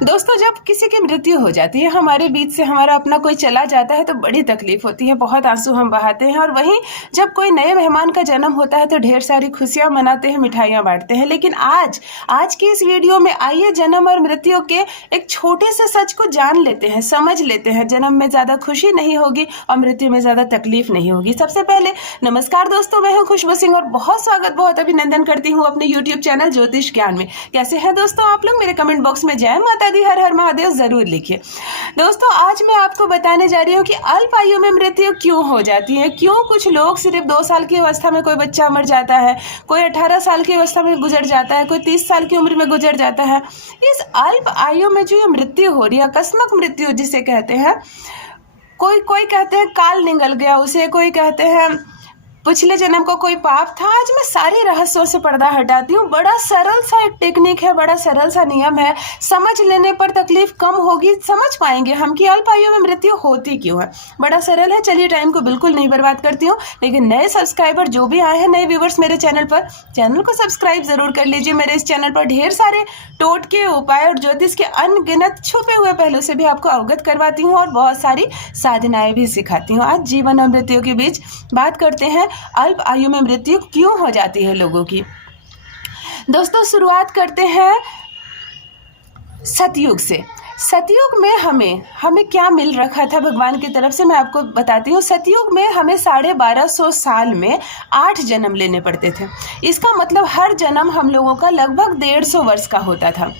दोस्तों, जब किसी की मृत्यु हो जाती है, हमारे बीच से हमारा अपना कोई चला जाता है तो बड़ी तकलीफ होती है, बहुत आंसू हम बहाते हैं। और वहीं जब कोई नए मेहमान का जन्म होता है तो ढेर सारी खुशियां मनाते हैं, मिठाइयां बांटते हैं। लेकिन आज की इस वीडियो में आइए जन्म और मृत्यु के एक छोटे से सच को जान लेते हैं, समझ लेते हैं। जन्म में ज्यादा खुशी नहीं होगी और मृत्यु में ज्यादा तकलीफ नहीं होगी। सबसे पहले नमस्कार दोस्तों, मैं हूँ खुशबू सिंह और बहुत स्वागत, बहुत अभिनंदन करती हूँ अपने यूट्यूब चैनल ज्योतिष ज्ञान में। कैसे हैं दोस्तों आप लोग? मेरे कमेंट बॉक्स में जय माता दी, हर हर महादेव जरूर लिखिए। दोस्तों, आज मैं आपको बताने जा रही हूँ कि अल्प आयु में मृत्यु क्यों हो जाती है। क्यों कुछ लोग सिर्फ 2 साल की अवस्था में कोई बच्चा मर जाता है, कोई 18 साल की अवस्था में गुजर जाता है, कोई 30 साल की उम्र में गुजर जाता है। इस अल्प आयु में जो ये मृत्यु हो रही है, आकस्मिक मृत्यु जिसे कहते हैं, कोई कहते हैं काल निगल गया उसे, कोई कहते हैं पिछले जन्म को कोई पाप था। आज मैं सारे रहस्यों से पर्दा हटाती हूँ। बड़ा सरल सा एक टेक्निक है, बड़ा सरल सा नियम है, समझ लेने पर तकलीफ कम होगी। समझ पाएंगे हम कि अल्प आयु में मृत्यु होती क्यों है। बड़ा सरल है। चलिए, टाइम को बिल्कुल नहीं बर्बाद करती हूँ। लेकिन नए सब्सक्राइबर जो भी आए हैं, नए व्यूवर्स मेरे चैनल पर, चैनल को सब्सक्राइब जरूर कर लीजिए। मेरे इस चैनल पर ढेर सारे टोटके, उपाय और ज्योतिष के अनगिनत छुपे हुए पहलू से भी आपको अवगत करवाती हूँ और बहुत सारी साधनाएं भी सिखाती हूँ। आज जीवन और मृत्यु के बीच बात करते हैं, अल्प आयु में मृत्यु क्यों हो जाती है लोगों की। दोस्तों, शुरुआत करते हैं सतयुग से। सतयुग में हमें क्या मिल रखा था भगवान की तरफ से, मैं आपको बताती हूँ। सतयुग में हमें 1250 साल में 8 जन्म लेने पड़ते थे। इसका मतलब हर जन्म हम लोगों का लगभग 150 वर्ष का होता था।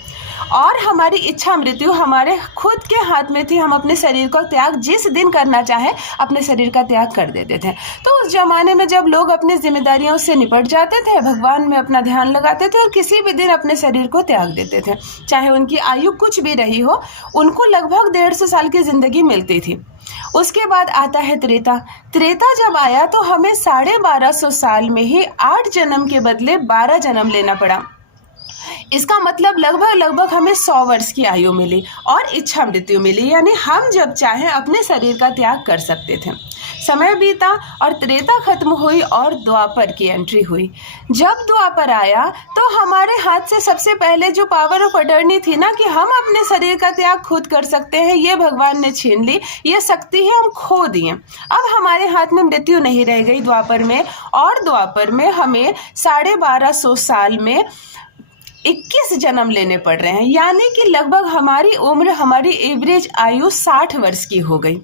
और हमारी इच्छा मृत्यु हमारे खुद के हाथ में थी। हम अपने शरीर का त्याग जिस दिन करना चाहे अपने शरीर का त्याग कर देते थे। तो उस जमाने में जब लोग अपनी जिम्मेदारियों से निपट जाते थे, भगवान में अपना ध्यान लगाते थे और किसी भी दिन अपने शरीर को त्याग देते थे, चाहे उनकी आयु कुछ भी रही हो, उनको लगभग 150 साल की जिंदगी मिलती थी। उसके बाद आता है त्रेता। त्रेता जब आया तो हमें 1250 साल में ही 8 जन्म के बदले 12 जन्म लेना पड़ा। इसका मतलब लगभग हमें 100 वर्ष की आयु मिली और इच्छा मृत्यु मिली, यानी हम जब चाहें अपने शरीर का त्याग कर सकते थे। समय बीता और त्रेता खत्म हुई और द्वापर की एंट्री हुई। जब द्वापर आया तो हमारे हाथ से सबसे पहले जो पावर ऑफ अटर्नी थी ना, कि हम अपने शरीर का त्याग खुद कर सकते हैं, ये भगवान ने छीन ली। ये शक्ति है हम खो दिए। अब हमारे हाथ में मृत्यु नहीं रह गई द्वापर में। और द्वापर में हमें 1250 साल में 21 जन्म लेने पड़ रहे हैं, यानी कि लगभग हमारी उम्र, हमारी एवरेज आयु 60 वर्ष की हो गई।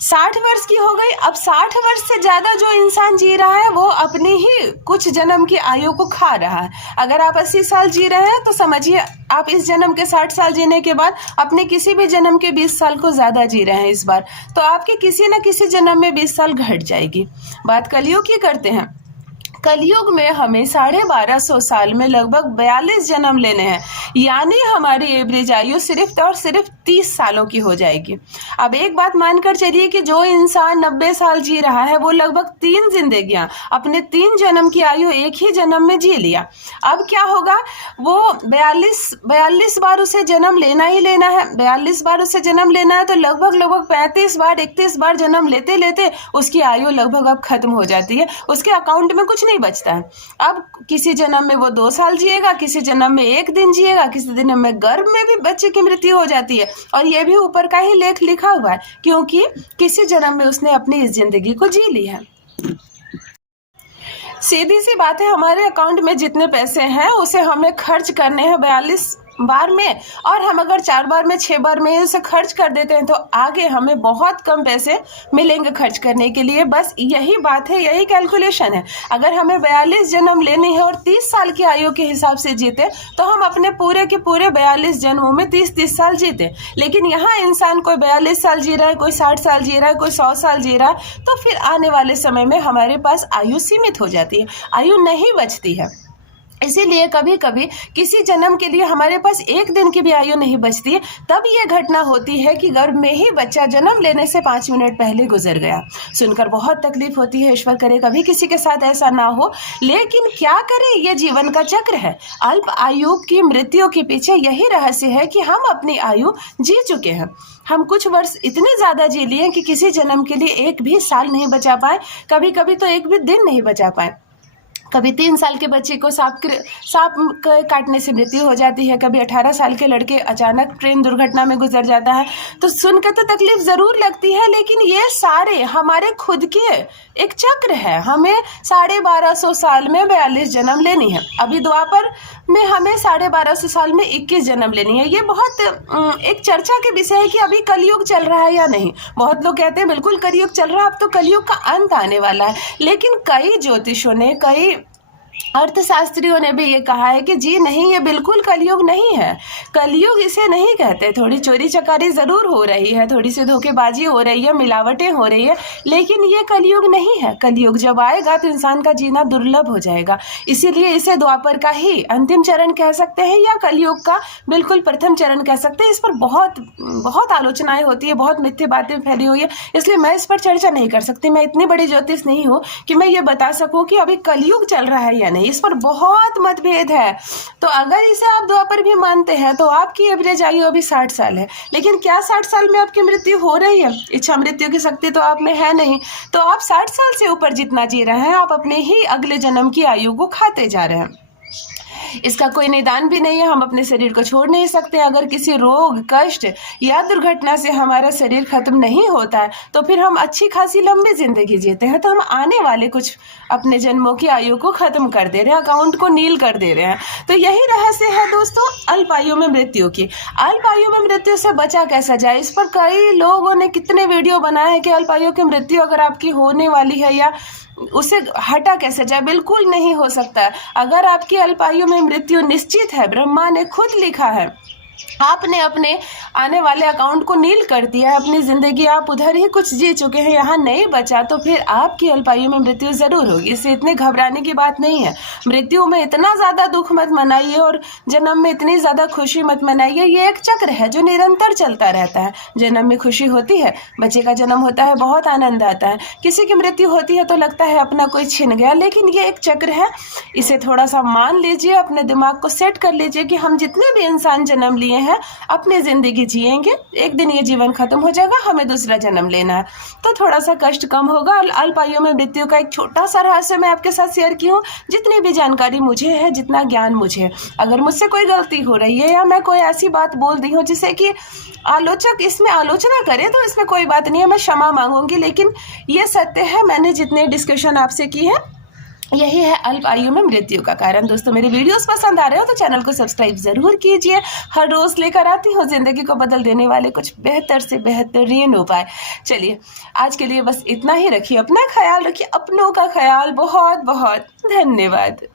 60 वर्ष की हो गई। अब 60 वर्ष से ज़्यादा जो इंसान जी रहा है वो अपनी ही कुछ जन्म की आयु को खा रहा है। अगर आप 80 साल जी रहे हैं तो समझिए आप इस जन्म के 60 साल जीने के बाद अपने किसी भी जन्म के 20 साल को ज़्यादा जी रहे हैं इस बार, तो आपकी किसी न किसी जन्म में 20 साल घट जाएगी। बात कलयुग की करते हैं। कलयुग में हमें 1250 साल में लगभग 42 जन्म लेने हैं, यानी हमारी एवरेज आयु सिर्फ और सिर्फ 30 सालों की हो जाएगी। अब एक बात मानकर चलिए कि जो इंसान 90 साल जी रहा है वो लगभग 3 जिंदगियां, अपने 3 जन्म की आयु एक ही जन्म में जी लिया। अब क्या होगा? वो 42 बार उसे जन्म लेना ही लेना है। 42 बार उसे जन्म लेना है तो लगभग 35 बार, 31 बार जन्म लेते लेते उसकी आयु लगभग अब खत्म हो जाती है। उसके अकाउंट में कुछ नहीं बचता है। अब किसी जन्म में वो 2 साल जिएगा, किसी जन्म में 1 दिन जिएगा, किसी जन्म में गर्भ में भी बच्चे की मृत्यु हो जाती है। और ये भी ऊपर का ही लेख लिखा हुआ है, क्योंकि किसी जन्म में उसने अपनी इस जिंदगी को जी ली है। सीधी सी बात है, हमारे अकाउंट में जितने पैसे हैं उसे हमें खर्च करने हैं 42 बार में, और हम अगर 4 बार में, 6 बार में उसे खर्च कर देते हैं तो आगे हमें बहुत कम पैसे मिलेंगे खर्च करने के लिए। बस यही बात है, यही कैलकुलेशन है। अगर हमें 42 जन्म लेने हैं और 30 साल की आयु के हिसाब से जीते तो हम अपने पूरे के पूरे 42 जन्मों में 30 साल जीते। लेकिन यहाँ इंसान कोई 42 साल जी रहा है, कोई 60 साल जी रहा है, कोई 100 साल जी रहा है, तो फिर आने वाले समय में हमारे पास आयु सीमित हो जाती है, आयु नहीं बचती है। इसीलिए कभी कभी किसी जन्म के लिए हमारे पास 1 दिन की भी आयु नहीं बचती है। तब ये घटना होती है कि गर्भ में ही बच्चा जन्म लेने से 5 मिनट पहले गुजर गया। सुनकर बहुत तकलीफ होती है। ईश्वर करे कभी किसी के साथ ऐसा ना हो, लेकिन क्या करें, ये जीवन का चक्र है। अल्प आयु की मृत्यु के पीछे यही रहस्य है कि हम अपनी आयु जी चुके हैं। हम कुछ वर्ष इतने ज़्यादा जी लिए कि किसी जन्म के लिए 1 भी साल नहीं बचा पाए, कभी कभी तो 1 भी दिन नहीं बचा पाए। कभी 3 साल के बच्चे को सांप काटने से मृत्यु हो जाती है, कभी 18 साल के लड़के अचानक ट्रेन दुर्घटना में गुजर जाता है। तो सुनकर तो तकलीफ ज़रूर लगती है, लेकिन ये सारे हमारे खुद के एक चक्र है। हमें 1250 साल में 42 जन्म लेनी है। अभी द्वापर में हमें 1250 साल में 21 जन्म लेनी है। ये बहुत एक चर्चा के विषय है कि अभी कलयुग चल रहा है या नहीं। बहुत लोग कहते हैं बिल्कुल कलयुग चल रहा है, अब तो कलयुग का अंत आने वाला है। लेकिन कई ज्योतिषों ने, कई अर्थशास्त्रियों ने भी ये कहा है कि जी नहीं, ये बिल्कुल कलयुग नहीं है। कलयुग इसे नहीं कहते। थोड़ी चोरी चकारी ज़रूर हो रही है, थोड़ी सी धोखेबाजी हो रही है, मिलावटें हो रही है, लेकिन ये कलयुग नहीं है। कलयुग जब आएगा तो इंसान का जीना दुर्लभ हो जाएगा। इसीलिए इसे द्वापर का ही अंतिम चरण कह सकते हैं या कलयुग का बिल्कुल प्रथम चरण कह सकते हैं। इस पर बहुत आलोचनाएं होती है, बहुत मिथ्या बातें फैली हुई है, इसलिए मैं इस पर चर्चा नहीं कर सकती। मैं इतनी बड़ी ज्योतिष नहीं हूँ कि मैं ये बता सकूँ कि अभी कलयुग चल रहा है या नहीं। इस पर बहुत मतभेद है। तो अगर इसे आप द्वापर भी मानते हैं तो आपकी एवरेज आयु अभी 60 साल है, लेकिन क्या 60 साल में आपकी मृत्यु हो रही है? इच्छा मृत्यु की शक्ति तो आप में है नहीं। तो आप 60 साल से ऊपर जितना जी रहे हैं, आप अपने ही अगले जन्म की आयु को खाते जा रहे हैं। इसका कोई निदान भी नहीं है। हम अपने शरीर को छोड़ नहीं सकते। अगर किसी रोग, कष्ट या दुर्घटना से हमारा शरीर खत्म नहीं होता है तो फिर हम अच्छी खासी लंबी जिंदगी जीते हैं, तो हम आने वाले कुछ अपने जन्मों की आयु को खत्म कर दे रहे हैं, अकाउंट को नील कर दे रहे हैं। तो यही रहस्य है दोस्तों अल्प आयु में मृत्यु की। अल्प आयु में मृत्यु से बचा कैसा जाए, इस पर कई लोगों ने कितने वीडियो बनाए हैं कि अल्प आयु की मृत्यु अगर आपकी होने वाली है या उसे हटा कैसे जाए। बिल्कुल नहीं हो सकता। अगर आपकी अल्पायु में मृत्यु निश्चित है, ब्रह्मा ने खुद लिखा है, आपने अपने आने वाले अकाउंट को नील कर दिया है, अपनी ज़िंदगी आप उधर ही कुछ जी चुके हैं, यहाँ नहीं बचा, तो फिर आपकी अल्पायु में मृत्यु ज़रूर होगी। इससे इतने घबराने की बात नहीं है। मृत्यु में इतना ज़्यादा दुख मत मनाइए और जन्म में इतनी ज़्यादा खुशी मत मनाइए। ये एक चक्र है जो निरंतर चलता रहता है। जन्म में खुशी होती है, बच्चे का जन्म होता है, बहुत आनंद आता है। किसी की मृत्यु होती है तो लगता है अपना कोई छिन गया, लेकिन ये एक चक्र है। इसे थोड़ा सा मान लीजिए, अपने दिमाग को सेट कर लीजिए कि हम जितने भी इंसान जन्म लिए हैं अपनी जिंदगी जिएंगे, एक दिन ये जीवन खत्म हो जाएगा, हमें दूसरा जन्म लेना है, तो थोड़ा सा कष्ट कम होगा। अल्प आयु में मृत्यु का एक छोटा सा रहस्य मैं आपके साथ शेयर की हूँ। जितनी भी जानकारी मुझे है, जितना ज्ञान मुझे है, अगर मुझसे कोई गलती हो रही है या मैं कोई ऐसी बात बोल दी हूँ जिससे कि आलोचक इसमें आलोचना करे, तो इसमें कोई बात नहीं है, मैं क्षमा मांगूंगी। लेकिन ये सत्य है, मैंने जितने डिस्कशन आपसे की है यही है अल्प आयु में मृत्यु का कारण। दोस्तों मेरे वीडियोस पसंद आ रहे हो तो चैनल को सब्सक्राइब जरूर कीजिए। हर रोज लेकर आती हूँ जिंदगी को बदल देने वाले कुछ बेहतर से बेहतरीन उपाय। चलिए आज के लिए बस इतना ही। रखिए अपना ख्याल, रखिए अपनों का ख्याल। बहुत बहुत धन्यवाद।